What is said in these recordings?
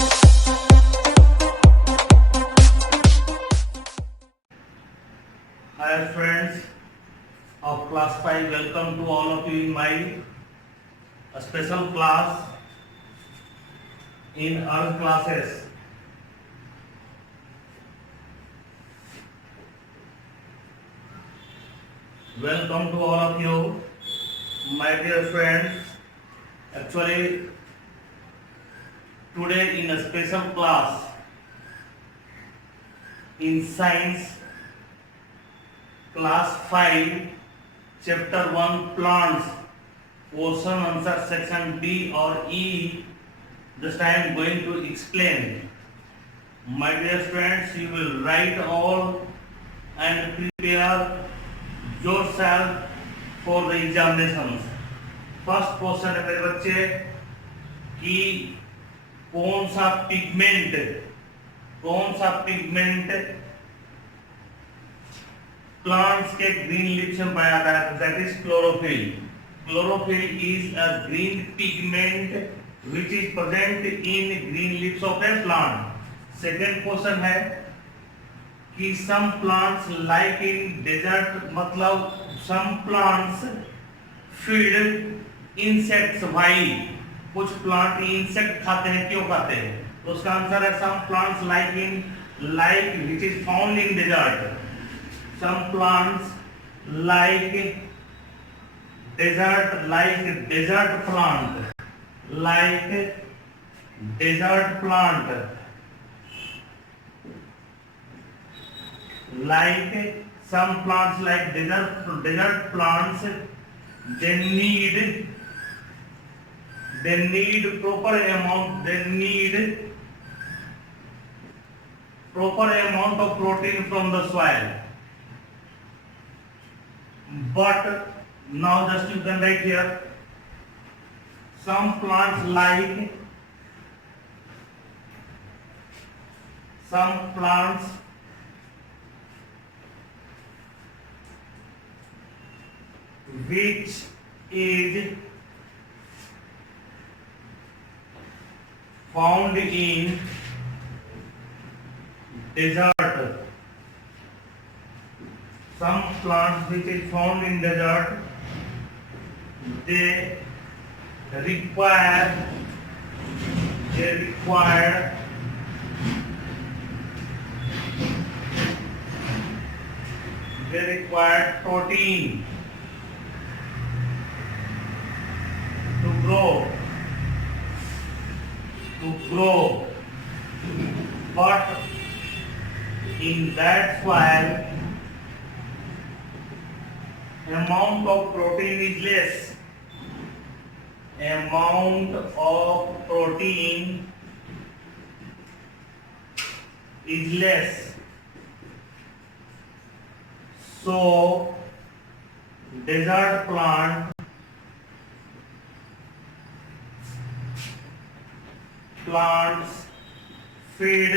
Hi friends of class 5, welcome to all of you in my special class in all classes. Welcome to all of you, my dear friends. Actually, today in a special class in science class 5 chapter 1 plants, portion answer section B or E. Just I am going to explain. My dear friends, you will write all and prepare yourself for the examinations. First question है मेरे बच्चे कि कौन सा pigment plants के green leaves में पाया जाता है, that is chlorophyll. Chlorophyll is a green pigment which is present in green leaves of a plant. Second question है कि some plants like in desert, मतलब सम प्लांट्स फीड इंसेक्ट्स. भाई कुछ प्लांट इंसेक्ट खाते हैं, क्यों खाते हैं? तो उसका आंसर है some plants like which is found in desert. Some plants like desert plant, like desert plant, like some plants like desert plants, they need proper amount of protein from the soil. But now just you can write here, some plants which is found in desert. Some plants which is found in desert, they require protein to grow, but in that soil amount of protein is less. So desert plants feed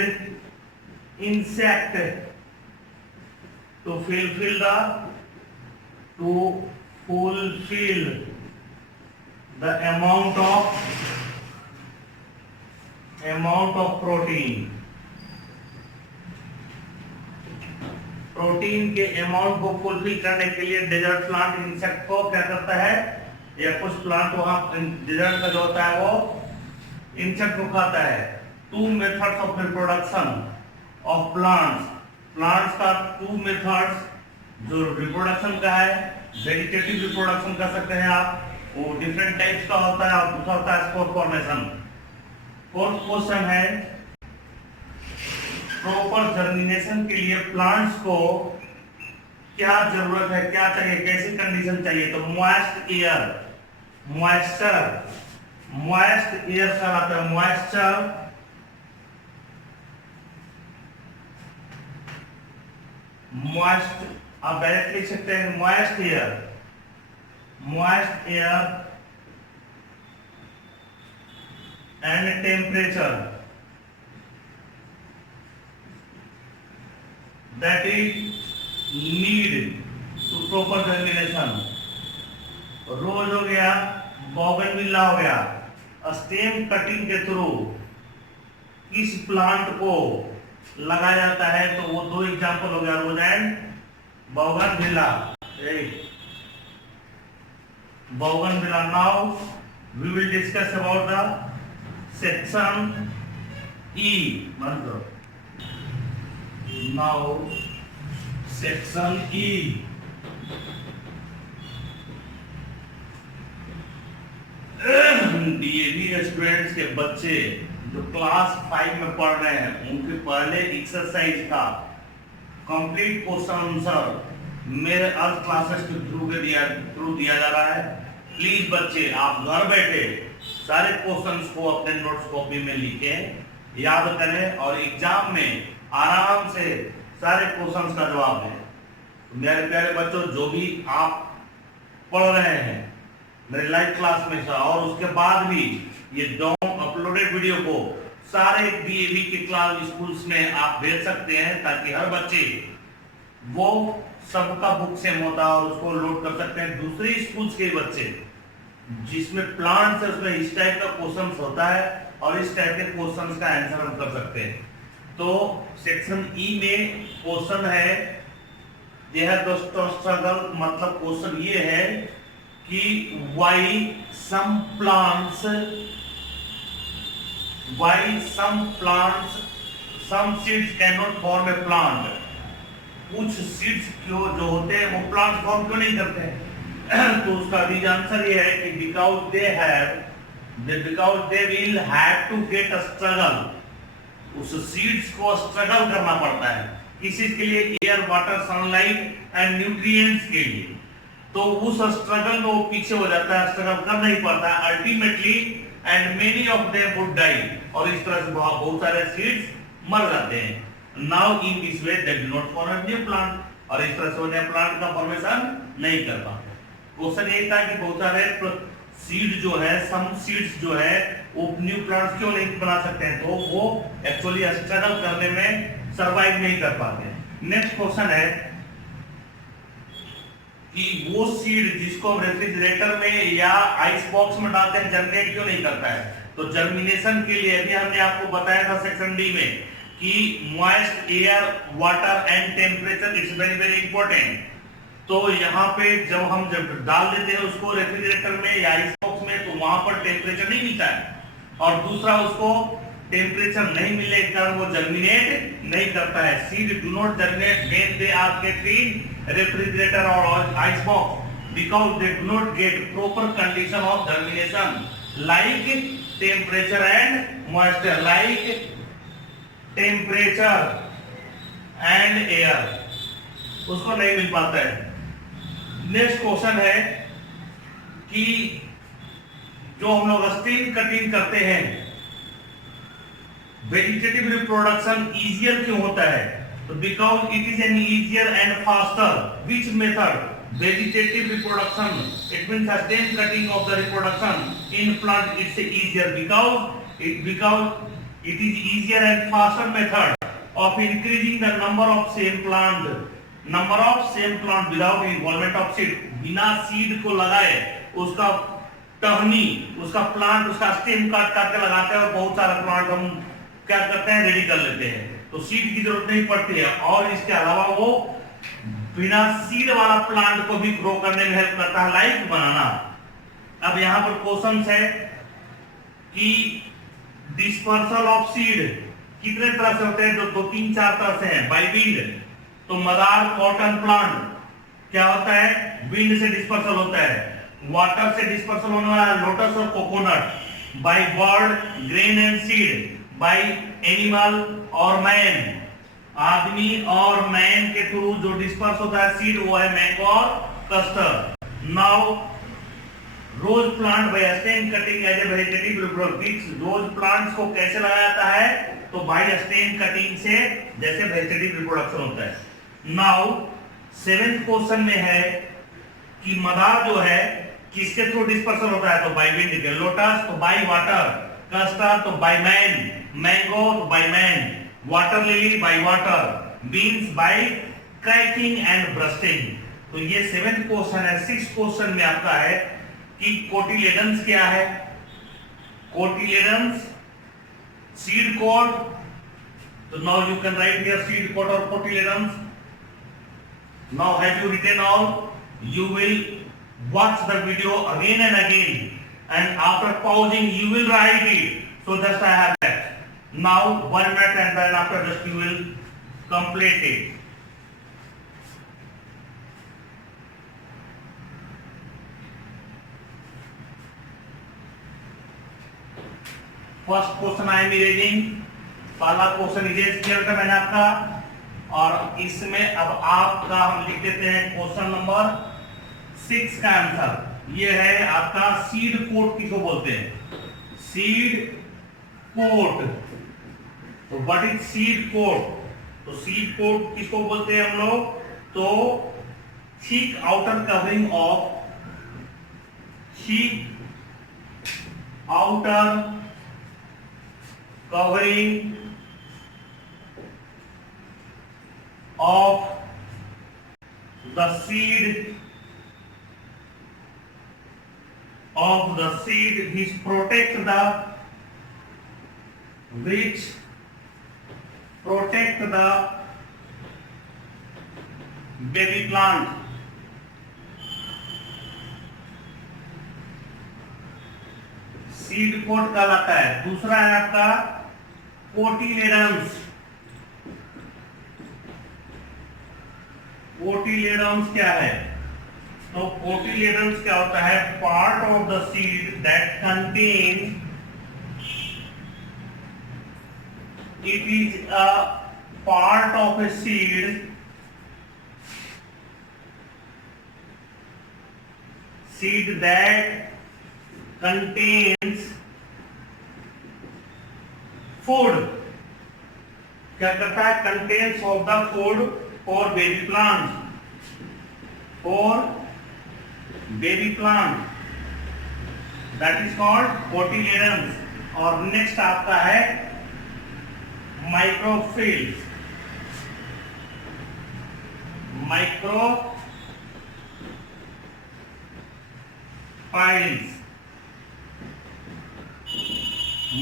insect to fulfill the amount of protein. Protein के amount को fulfil करने के लिए desert plant insect को क्या करता है, या कुछ प्लांट वहां डेजर्ट का जो होता है वो इंसेक्ट को खाता है. 2 methods of reproduction of plants का 2 मेथड्स. जो रिप्रोडक्शन का है, वेजिटेटिव रिप्रोडक्शन कर सकते हैं आप, वो डिफरेंट टाइप्स का होता है, और दूसरा होता है स्पोर फॉर्मेशन. फोर्थ क्वेश्चन है प्रॉपर जर्मिनेशन के लिए प्लांट्स को क्या जरूरत है, क्या चाहिए, कैसी कंडीशन चाहिए? तो मॉइस्ट एयर कहलाता है. मॉइस्ट आप डायरेक्ट लिख सकते हैं moist air and temperature that is need to proper germination. रोज हो गया, बोगनविला हो गया, स्टेम कटिंग के थ्रू किस प्लांट को लगाया जाता है, तो वो दो एग्जांपल हो गया, rose and bougainvillea. Bougainvillea. Now we will discuss about the section E. Now section E. DAV students के बच्चे जो क्लास 5 में पढ़ रहे हैं, उनके पहले एक्सरसाइज का कंप्लीट क्वेश्चन आंसर मेरे अर्थ क्लासेस के थ्रू दिया जा रहा है। प्लीज बच्चे, आप घर बैठे सारे क्वेश्चंस को अपने नोट्स कॉपी में लिखे, याद करें और एग्जाम में आराम से सारे क्वेश्चंस का जवाब दें। मेरे प्यारे बच्चों, जो भी आप पढ़ रहे हैं मेरे लाइव क्लास में और उसके बाद भी ये अपलोडेड वीडियो को सारे डीएवी के क्लास स्कूल्स में आप भेज सकते हैं, ताकि हर बच्चे वो सबका बुक सेम होता है और उसको लोड कर सकते हैं। दूसरे स्कूल्स के बच्चे जिसमें प्लांट्स है, उसमें इस टाइप का क्वेश्चन होता है और इस टाइप के क्वेश्चन का आंसर हम कर सकते हैं। तो सेक्शन ई में क्वेश्चन है, यह दोस्तों स्ट्रगल, मतलब क्वेश्चन ये है कि why some plants, some seeds cannot form a plant। कुछ सीड्स जो होते हैं वो प्लांट फॉर्म क्यों नहीं करते हैं? तो उसका रीजन आंसर ये है कि because they will have to get a struggle। उस सीड्स को स्ट्रगल करना पड़ता है, किस चीज के लिए? Air, water, sunlight and nutrients के लिए। तो उस स्ट्रगल में वो पीछे हो जाता है, स्ट्रगल कर नहीं पाता है ultimately, and many of them would die. और इस तरह से बहुत सारे सीड्स मर जाते हैं। Now in this way they do not form a new plant, और इस तरह से नया प्लांट का फॉर्मेशन नहीं कर पाते। क्वेश्चन ये था कि बहुत सारे सीड जो है, सम सीड्स जो है, वो न्यू प्लांट्स क्यों नहीं बना सकते हैं? तो वो एक्चुअली स्ट्रगल करने में सरवाइव नहीं कर पाते। नेक्स्ट क्वेश्चन है कि वो सीड जिसको हम रेफ्रिजरेटर में या आइस बॉक्स में डालते हैं, जर्मिनेट क्यों नहीं करता है? तो जर्मिनेशन के लिए अभी हमने आपको बताया था सेक्शन डी में कि moist air, water and temperature it's very very important. तो यहाँ पे जब डाल देते हैं उसको रेफ्रिजरेटर में या आइस बॉक्स में, तो वहां पर टेम्परेचर नहीं मिलता है, और दूसरा उसको टेम्परेचर नहीं मिलने के कारण वो जर्मिनेट नहीं करता है। Seed do not germinate when they are kept in refrigerator or ice box because they do not get proper condition of germination like temperature and moisture, like temperature and air, उसको नहीं मिल पाता है। Next question है कि जो हम लोग stem cutting करते हैं, वेजिटेटिव रिप्रोडक्शन इजियर क्यों होता है? तो because it is an easier and faster, which method? Vegetative reproduction, it means the stem cutting of the reproduction in plant, it's easier because it is easier and faster method of increasing the number of same plant without involvement of seed। बिना seed को लगाए उसका टहनी, उसका plant, उसका stem काट के लगाते हैं और बहुत सारा प्लांट हम क्या करते हैं, रेडी कर लेते हैं। तो सीड की जरूरत नहीं पड़ती है, और इसके अलावा वो बिना सीड वाला प्लांट को भी ग्रो करने में हेल्प करता है, लाइक बनाना। अब यहाँ पर क्वेश्चन है कि डिस्पर्सल ऑफ सीड कितने तरह से होते हैं? जो 2-3-4 तरह से हैं। बाय विंड, तो मदार, कॉटन प्लांट क्या होता है? विंड से डिस्पर्सल होता है। वाटर से डिस्पर्सल होने वाला लोटस और coconut. By bird, grain and seed. By animal और मैन, आदमी और मैन के थ्रू जो डिस्पर्स होता है सीड, वो है मैंगो और custard. Now rose plant by stem cutting as a vegetative reproductive. Rose plants को कैसे लगाया जाता है? तो बाय स्टेम कटिंग से, जैसे वेजिटेटिव रिप्रोडक्शन होता है। नाउ 7th क्वेश्चन में है कि मदार जो है किसके थ्रू डिस्पर्सल होता है? तो बाय विंड। लोटस तो बाय वाटर, कस्टर्ड तो बाय मैन, मैंगो तो by man, water lily by water, beans by cracking and bursting. तो ये 7th क्वेश्चन है। 6th क्वेश्चन में आपका है कि कोटिलेडन्स क्या है? Cotyledons seed coat. So now you can write here seed coat or cotyledons. Now have you written all? You will watch the video again and again, and after pausing you will write it. So just I have that. Now 1 minute, and then after just you will complete it. First question I am erasing, पहला question erase किया था मैंने आपका, और इसमें अब आपका हम लिख देते हैं क्वेश्चन नंबर 6 का आंसर। ये है आपका सीड कोट किसको बोलते हैं? Seed coat. तो व्हाट इज सीड कोट? तो सीड कोट किसको बोलते हैं हम लोग? तो thick outer covering of, thick outer covering of the seed which protect the baby plant. Seed coat कहलाता है। दूसरा है आपका कोटिलेडन्स। कोटिलेडन्स क्या है? तो कोटिलेडन्स क्या होता है? Part of the seed that contain, it is a part of a seed that contains food। क्या करता है? contains of the food for baby plants, for baby plant, that is called cotyledons। और next आपका है microphylls.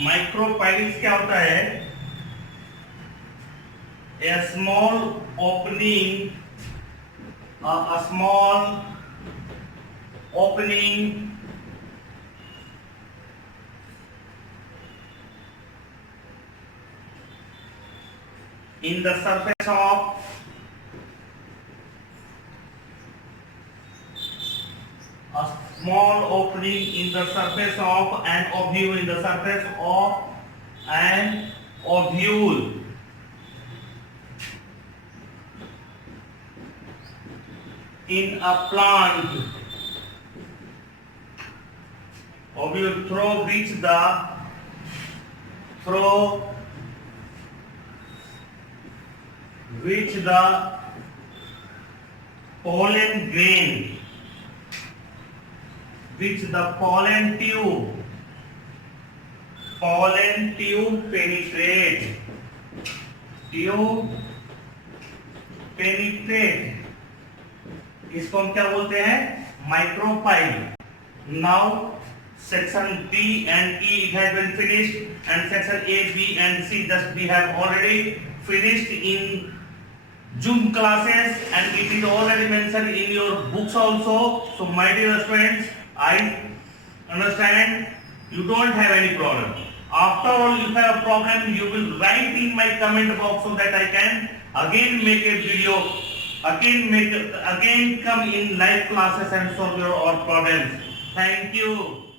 माइक्रोपाइल्स क्या होता है? A small opening in the surface of an ovule, in the surface of an ovule, in a plant, ovule through which the pollen grain, which the pollen tube penetrate, इसको हम क्या बोलते हैं? Micropyle. Now section B and E has been finished, and section A, B and C just we have already finished in June classes, and it is already mentioned in your books also. So my dear students, I understand you don't have any problem. After all, if you have a problem, you will write in my comment box so that I can again make a video, again come in live classes and solve your all problems. Thank you.